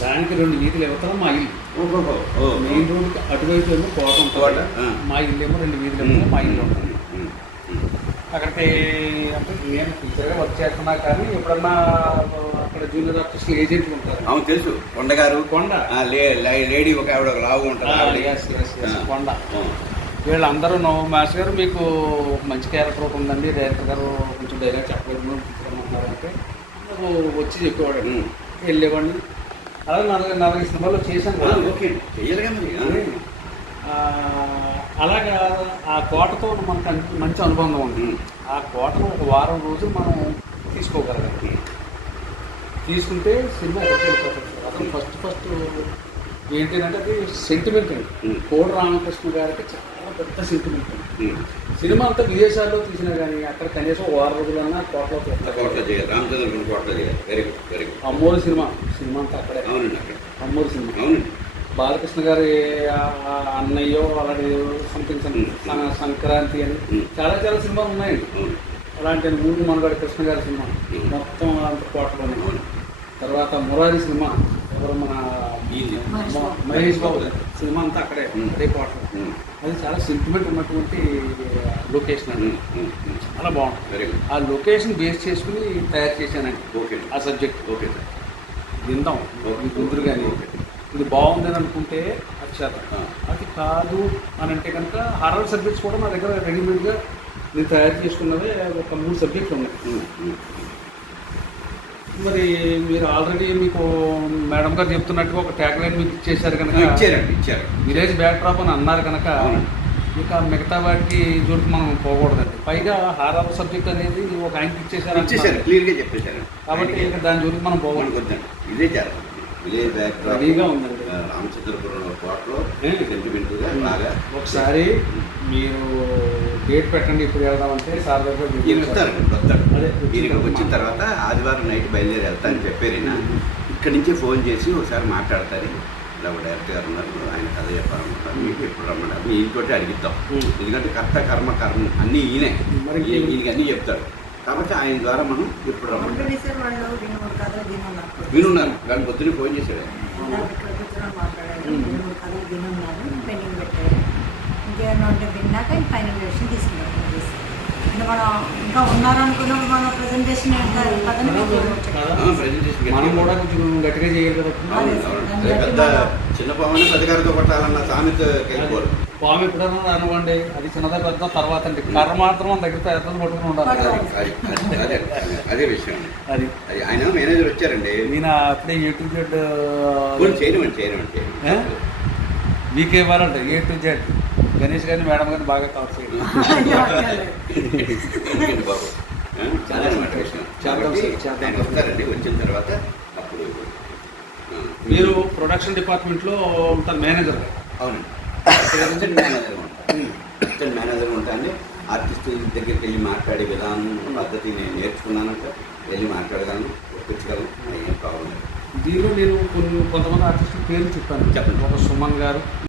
దానికి రెండు వీధులు ఇవ్వతాం మా ఇల్లు. మెయిన్ రోడ్కి అటువైపు ఏమో కోట ఉంటుంది. మా ఇల్లు ఏమో రెండు వీధులు ఏమో మా ఇల్లు ఉంటుంది. అక్కడికి అంటే నేను టీచర్గా వర్క్ చేస్తున్నా కానీ ఎప్పుడన్నా అక్కడ జూనియర్ ఆర్టిస్టులు ఏజెంట్లు ఉంటారు. అవును తెలుసు. కొండగారు కొండ. లే- లే- లేడీ ఒక ఆవిడ ఒక లావు ఉంటారు. కొండ. వీళ్ళందరూ మాస్టర్ గారు మీకు మంచి క్యారెక్టర్ ఒకటి ఉందండి. డైరెక్టర్ గారు కొంచెం డైరెక్ట్ చెప్పలేదు అంటే వచ్చి చెప్పేవాడు. వెళ్ళేవాడిని. అలాగే నలభై నలభై సినిమాలు చేశాను. ఓకే అలాగా ఆ కోటతో మనకు మంచి అనుబంధం ఉంది. ఆ కోటను ఒక వారం రోజులు మనం తీసుకోగలగాలి. తీసుకుంటే సినిమా అసలు ఫస్ట్ ఫస్ట్ ఏంటంటే అది సెంటిమెంట్ అండి. కోడి రామకృష్ణ గారికి చాలా పెద్ద సెంటిమెంట్ అండి. సినిమా అంతా విదేశాల్లో తీసినా కానీ అక్కడ కనీసం వారం రోజులన్నా కోటలో ఆ కోటలో చేయాలి. రామచంద్రపురం కోటలో చేయాలి. Very good very good Ammoru cinema cinema అంతా అక్కడే. అవునండి అక్కడ. అమ్మోరు సినిమా. అవునండి. బాలకృష్ణ గారి అన్నయ్యో అలాంటి సంథింగ్ సంక్రాంతి అని. చాలా చాలా సినిమాలు ఉన్నాయండి. అలాంటి మూడు మనగాడి కృష్ణ గారి సినిమా. మొత్తం అంత కోటలోనే అవును. తర్వాత మురారి సినిమా. ఎవరు మన మ- మహేష్ బాబు సినిమా అంతా అక్కడే. అదే. అది చాలా సెంటిమెంట్ ఉన్నటువంటి లొకేషన్ అండి. చాలా బాగుంటుంది. వెరీ గుడ్ ఆ లొకేషన్ బేస్ చేసుకుని తయారు చేశానండి. ఓకే. ఆ సబ్జెక్ట్ ఓకే సార్. విందాం. మీ కూతురు కానీ. ఇది బాగుందని అనుకుంటే అది చేద్దాం. అది కాదు అని అంటే కనుక హర్రర్ సబ్జెక్ట్స్ కూడా నా దగ్గర రెడీమేడ్గా నేను తయారు చేసుకున్నవే ఒక మూడు సబ్జెక్టులు ఉన్నాయి. మరి మీరు ఆల్రెడీ మీకు మేడం గారు చెప్తున్నట్టుగా ఒక ట్యాగ్ లైన్ మీకు ఇచ్చేశారు కనుక ఇచ్చారండి ఇచ్చారు విలేజ్ బ్యాక్ డ్రాప్ అని అన్నారు కనుక. ఇక మిగతా వాటికి జోలికి మనం పోకూడదండి పైగా హారర్ సబ్జెక్ట్ అనేది ఒక ఆయనకి ఇచ్చేసారు ఇచ్చేసారు. క్లియర్గా చెప్పేశారు కాబట్టి ఇక దాని జోలికి మనం పోకూడదు మనకు వద్దండి ఇదే చేయాలి విలేజ్ బ్యాక్ డ్రాప్ రెడీగా ఉందండి. రామచంద్రపురం కోటలో ఏ? సెంటిమెంట్గా బాగా ఒకసారి మీరు డేట్ పెట్టండి ఇప్పుడు వెళ్దామంటే సార్ దగ్గర ఈయన ఇప్పుడు వస్తాడు అదే, ఈయన ఇక్కడికి వచ్చిన తర్వాత ఆదివారం నైట్ బయలుదేరి వెళ్తానని చెప్పారు ఈయన. ఇక్కడి నుంచే ఫోన్ చేసి ఒకసారి మాట్లాడతారు. ఇలా ఒక డైరెక్టర్ గారు ఉన్నారు ఆయన కథ చెప్పాలనుకుంటారు మీకు ఎప్పుడు రమ్మన్నారు? ఈయనతోటి అడిగిద్దాం. ఉమ్. ఎందుకంటే కర్త కర్మ కర్మ అన్నీ ఈయనే. మరి ఈయన- ఈయనకి అన్నీ చెప్తాడు కాబట్టి ఆయన ద్వారా మనం ఎప్పుడు కథలు వినున్నారు. వినున్నారు. కానీ పొద్దున్న ఫోన్ చేశాడు ఇంకేమన్నా ఉంటే విన్నాక ఫైనల్ డెసిషన్ ఇంకా మనం ఇంకా ఉన్నారనుకున్నాం మన ప్రజెంటేషన్ మనం కూడా కొంచెం గట్టిగా చేయాలి పెద్ద చిన్న సామెత వెళ్ళిపోరు పాము ఎప్పుడైనా రానివ్వండి అది చిన్నదా పెద్ద తర్వాత అండి. కర్ర మాత్రం మన దగ్గర పెద్దది పట్టుకుని ఉండాలి. అది- విషయం అది. అది ఆయన మేనేజర్ వచ్చారండి. నేను అప్పుడే ఏ టు జెడ్ చేయనివ్వండి చేయనివ్వండి ఏ? మీకే ఇవ్వాలంటే ఏ టు జెడ్ గణేష్ గారిని మేడం గారిని బాగా కవర్ చేయండి. బాబు? చాలా అన్నమాట విషయం. కాబట్టి వస్తారండి వచ్చిన తర్వాత అప్పుడు మీరు ప్రొడక్షన్ డిపార్ట్మెంట్లో ఉంటారు మేనేజర్ అవునండి. మేనేజర్ ఉంటాను మేనేజర్ ఉంటాను ఆర్టిస్ట్ దగ్గరికి వెళ్ళి మాట్లాడే విధానం పద్ధతి నేను నేర్చుకున్నానంట వెళ్ళి మాట్లాడగలను ఒప్పించగలను. ఏం ప్రాబ్లం లేదు. దీనిలో నేను కొన్ని కొంతమంది ఆర్టిస్టుల పేర్లు చెప్పాను. చెప్పండి. ఒక సుమన్ గారు